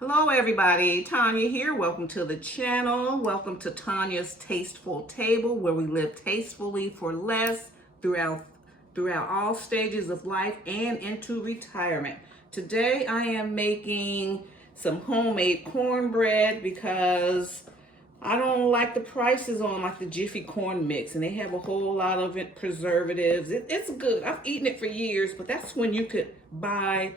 Hello everybody, Tanya here. Welcome to the channel. Welcome to Tanya's Tasteful Table, where we live tastefully for less throughout all stages of life and into retirement. Today I am making some homemade cornbread because I don't like the prices on like the Jiffy corn mix, and they have a whole lot of preservatives. It's good. I've eaten it for years, but that's when you could buy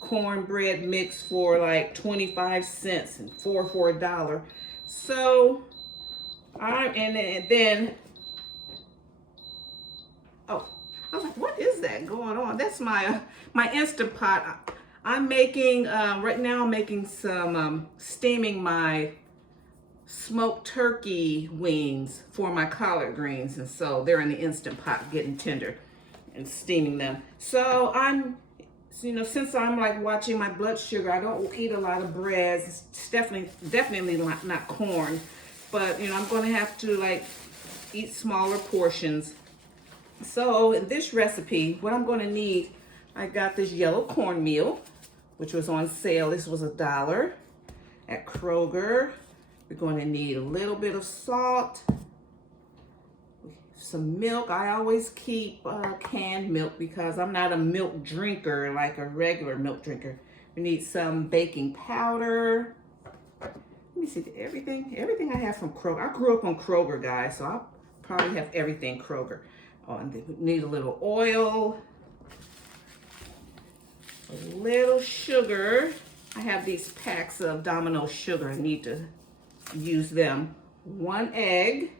cornbread mix for like 25 cents and 4 for $1. So and then oh, I was like, what is that going on? That's my my Instant Pot. I'm making right now. I'm making some steaming my smoked turkey wings for my collard greens, and so they're in the Instant Pot getting tender and steaming them. So since I'm like watching my blood sugar, I don't eat a lot of breads. It's definitely not corn, but I'm going to have to like eat smaller portions. So in this recipe, what I'm going to need, I got this yellow cornmeal, which was on sale. This was $1 at Kroger. We're going to need a little bit of salt, some milk. I always keep canned milk because I'm not a milk drinker like a regular milk drinker. We need some baking powder. Let me see, everything I have from Kroger. I grew up on Kroger, guys, so I'll probably have everything Kroger. Oh, and then we need a little oil, a little sugar. I have these packs of Domino sugar. I need to use them. 1 egg.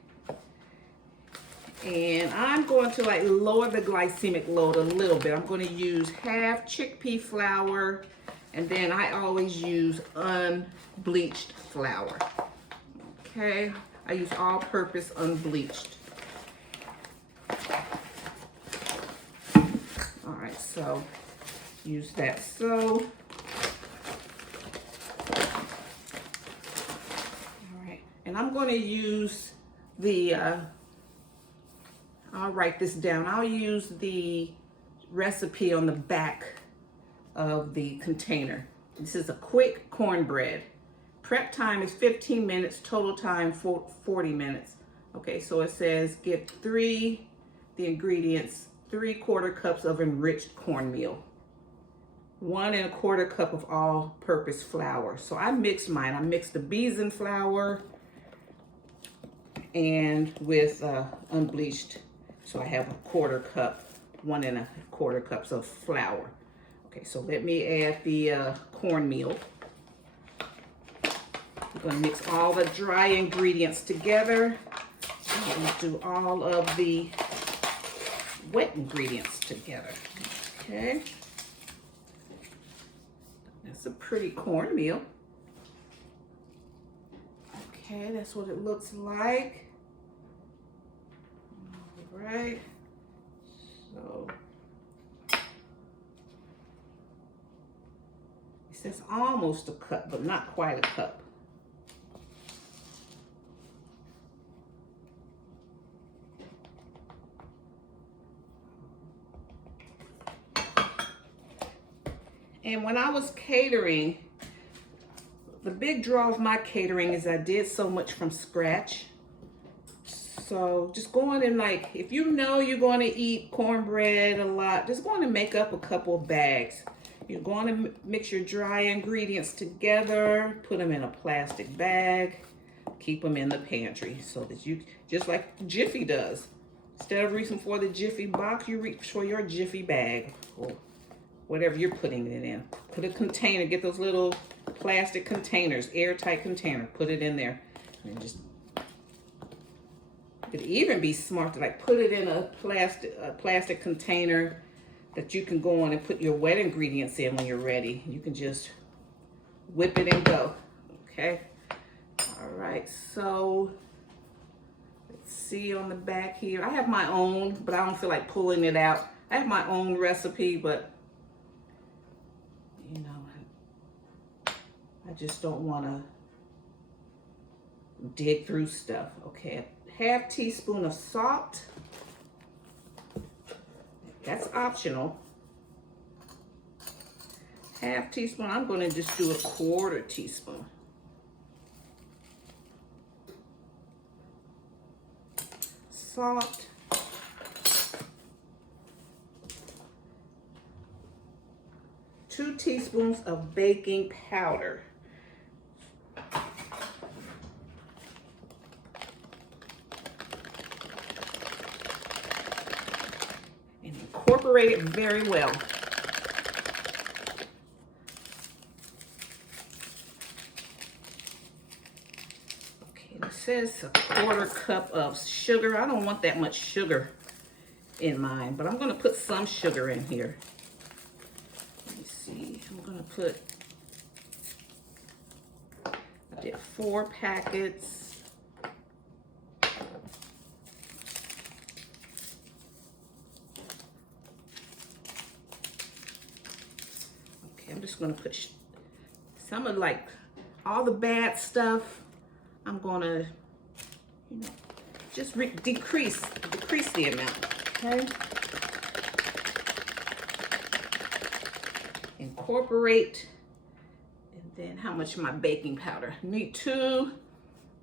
And I'm going to like lower the glycemic load a little bit. I'm going to use half chickpea flour, and then I always use unbleached flour. Okay, I use all-purpose unbleached. All right, so use that. So, all right, and I'm going to use the I'll write this down. I'll use the recipe on the back of the container. This is a quick cornbread. Prep time is 15 minutes, total time 40 minutes. Okay, so it says get the ingredients, 3/4 cups of enriched cornmeal, 1 1/4 cup of all-purpose flour. So I mixed mine. I mixed the Beeson flour and with unbleached. So I have 1/4 cup, 1 1/4 cups of flour. Okay, so let me add the cornmeal. We're going to mix all the dry ingredients together. I'm going to do all of the wet ingredients together. Okay. That's a pretty cornmeal. Okay, that's what it looks like. Right, so it says almost a cup, but not quite a cup. And when I was catering, the big draw of my catering is I did so much from scratch. So just go on and like, if you know you're going to eat cornbread a lot, just go on and make up a couple of bags. You're going to mix your dry ingredients together, put them in a plastic bag, keep them in the pantry so that you, just like Jiffy does. Instead of reaching for the Jiffy box, you reach for your Jiffy bag or whatever you're putting it in. Put a container, get those little plastic containers, airtight container, put it in there, and just it'd even be smart to like put it in a plastic container that you can go on and put your wet ingredients in when you're ready. You can just whip it and go. Okay. All right. So let's see on the back here. I have my own, but I don't feel like pulling it out. I have my own recipe, but I just don't want to dig through stuff. Okay. Half teaspoon of salt. That's optional. half teaspoon. I'm going to just do a 1/4 teaspoon. Salt. 2 teaspoons of baking powder. And incorporate it very well. Okay, it says a 1/4 cup of sugar. I don't want that much sugar in mine, but I'm going to put some sugar in here. Let me see. I'm going to put, I did 4 packets. Okay, I'm just going to put some of like all the bad stuff. I'm going to, you know, just decrease the amount. Okay. Incorporate, and then how much of my baking powder? I need 2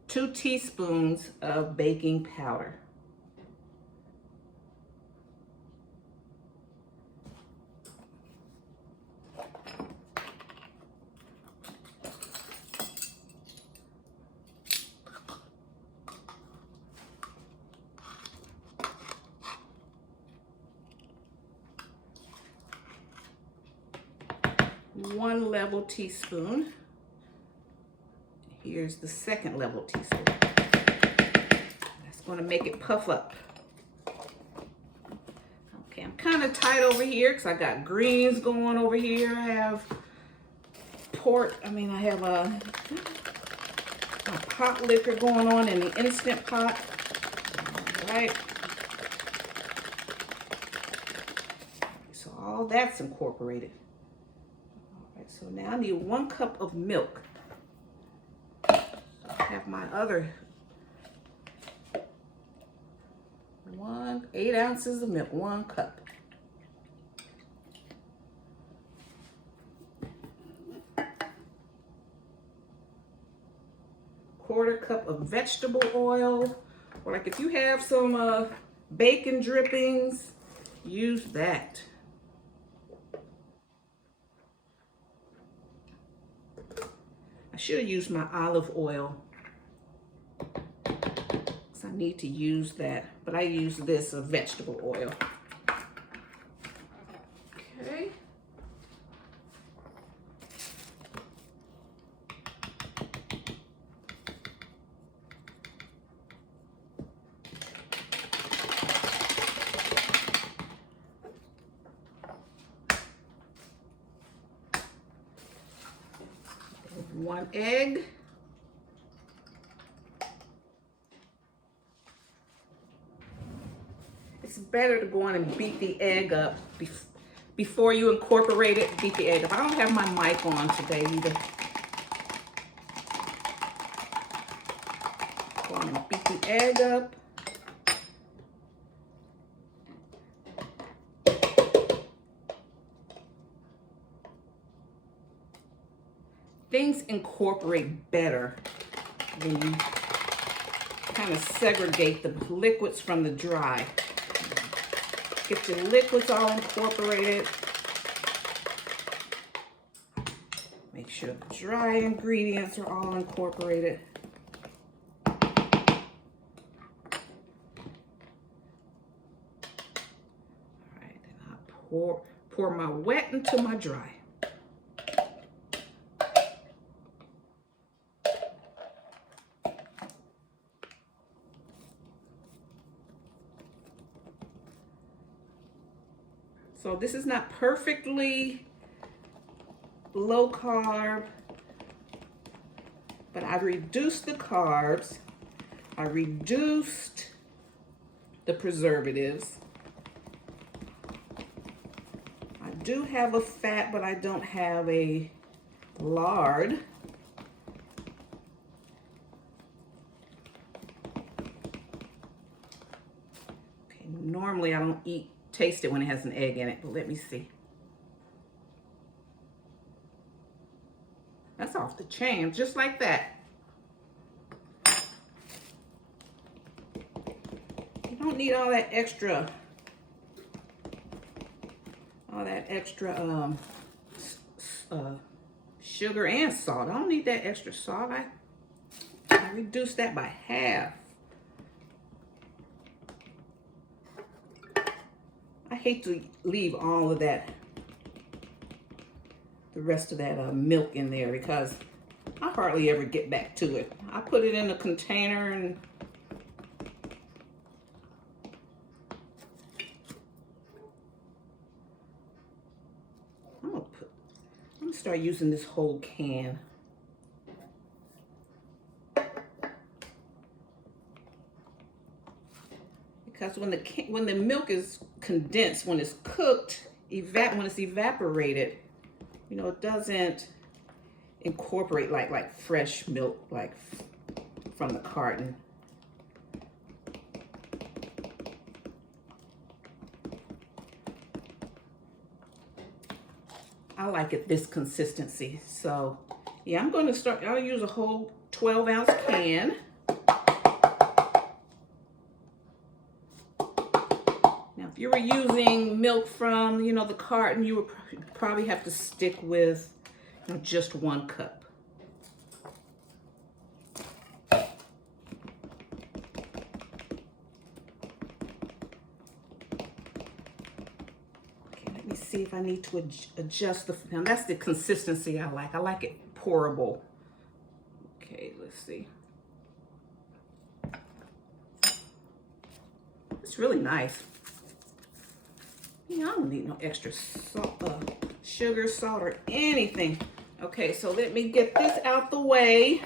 teaspoons of baking powder. One level teaspoon. Here's the 2nd level teaspoon. That's going to make it puff up. Okay, I'm kind of tight over here because I got greens going over here. I have I have a pot liquor going on in the Instant Pot. All right. So all that's incorporated. So now I need 1 cup of milk. So I have my other 8 ounces of milk, 1 cup. Quarter cup of vegetable oil, or like if you have some bacon drippings, use that. I should have used my olive oil, because I need to use that, but I use this vegetable oil. Okay. One egg. It's better to go on and beat the egg up before you incorporate it. Beat the egg up. I don't have my mic on today either. Go on and beat the egg up. Things incorporate better when you kind of segregate the liquids from the dry. Get your liquids all incorporated. Make sure the dry ingredients are all incorporated. All right, then I pour my wet into my dry. So this is not perfectly low carb, but I reduced the carbs. I reduced the preservatives. I do have a fat, but I don't have a lard. Okay, normally I don't taste it when it has an egg in it, but let me see. off the chain, just like that. You don't need all that extra sugar and salt. I don't need that extra salt. I reduced that by half. I hate to leave all of that, the rest of that milk in there, because I hardly ever get back to it. I put it in a container and I'm gonna start using this whole can. Because when the milk is condensed, when it's cooked, when it's evaporated, you know, it doesn't incorporate like fresh milk, like from the carton. I like it this consistency. So yeah, I'll use a whole 12-ounce can. If you were using milk from, you know, the carton, you would probably have to stick with, you know, just 1 cup. Okay, let me see if I need to adjust now that's the consistency I like. I like it pourable. Okay, let's see. It's really nice. I don't need no extra salt, sugar, salt, or anything. Okay, so let me get this out the way.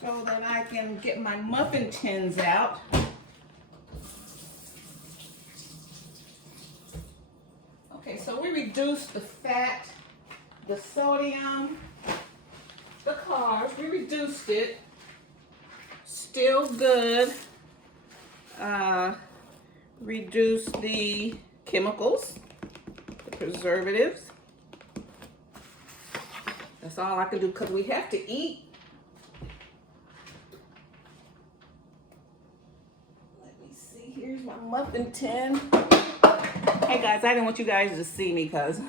So that I can get my muffin tins out. Okay, so we reduced the fat, the sodium, the carbs. We reduced it. Still good. Reduce the chemicals, the preservatives. That's all I can do because we have to eat. Let me see, here's my muffin tin. Hey guys, I didn't want you guys to see me because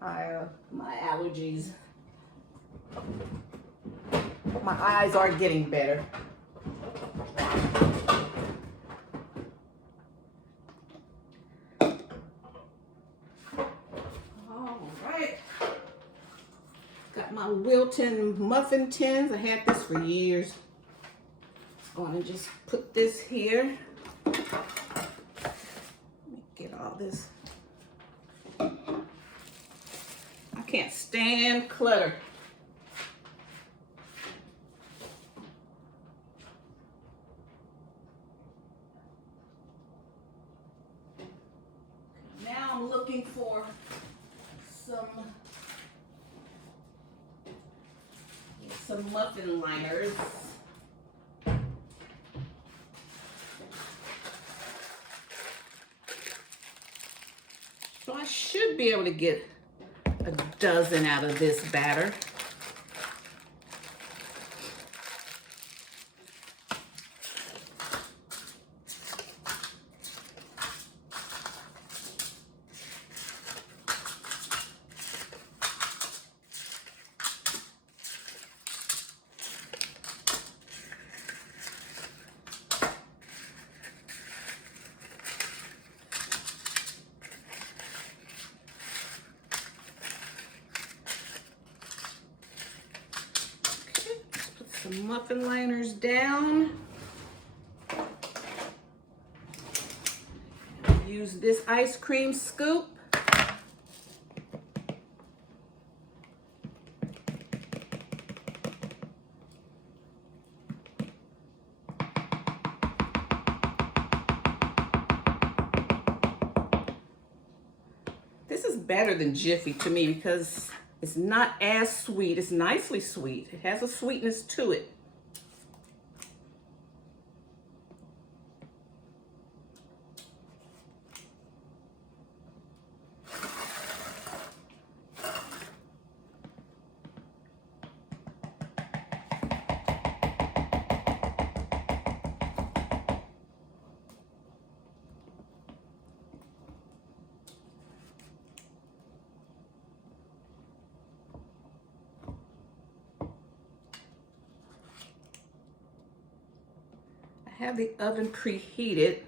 my allergies. My eyes are getting better. All right. Got my Wilton muffin tins. I had this for years. I'm going to just put this here. Let me get all this. I can't stand clutter. I'm looking for some muffin liners. So I should be able to get a dozen out of this batter. Some muffin liners down. Use this ice cream scoop. This is better than Jiffy to me because it's not as sweet. It's nicely sweet. It has a sweetness to it. have the oven preheated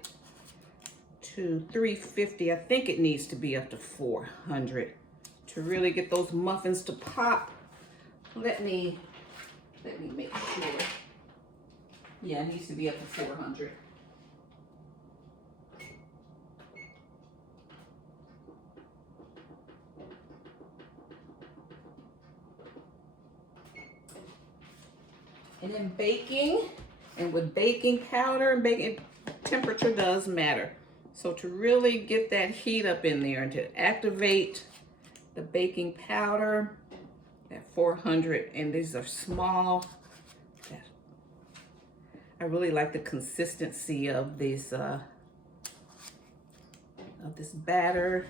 to 350. I think it needs to be up to 400 to really get those muffins to pop. Let me make sure. Yeah, it needs to be up to 400. And then baking, and with baking powder and baking temperature does matter. So to really get that heat up in there and to activate the baking powder at 400, and these are small. I really like the consistency of this batter.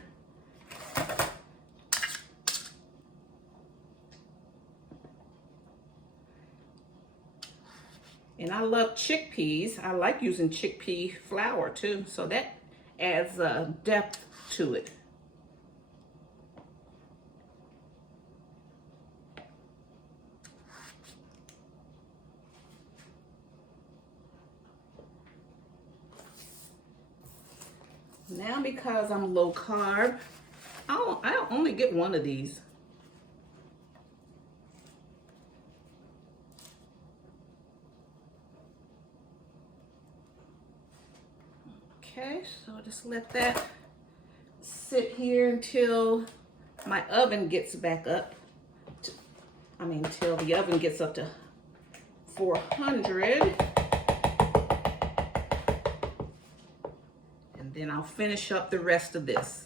And I love chickpeas. I like using chickpea flour too, so that adds depth to it. Now, because I'm low carb, I'll only get one of these. Okay, so just let that sit here until my oven gets back up. Till the oven gets up to 400. And then I'll finish up the rest of this.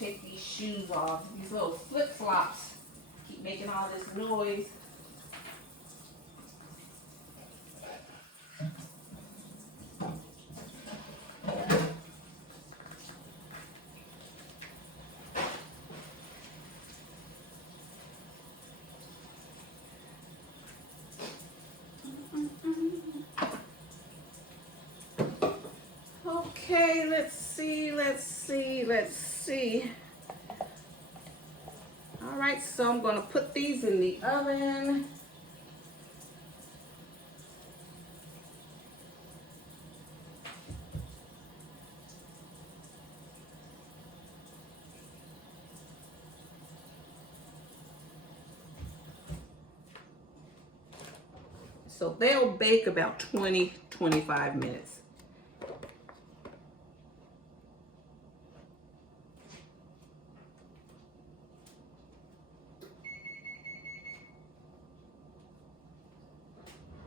Take these shoes off. These little flip-flops keep making all this noise. Okay, let's see. All right, so I'm gonna put these in the oven. So they'll bake about 20-25 minutes.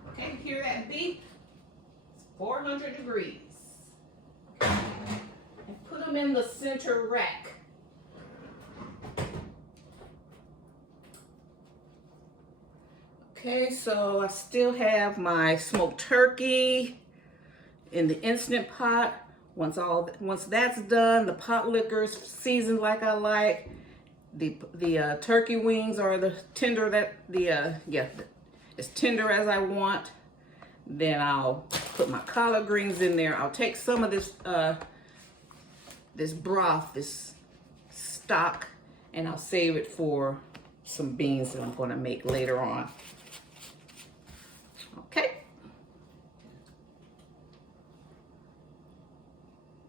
Okay, hear that beep? It's 400 degrees. Okay. And put them in the center rack. Okay, so I still have my smoked turkey in the Instant Pot. Once that's done, the pot liquor's seasoned like I like. The turkey wings are the tender as tender as I want. Then I'll put my collard greens in there. I'll take some of this this broth, this stock, and I'll save it for some beans that I'm going to make later on. Okay,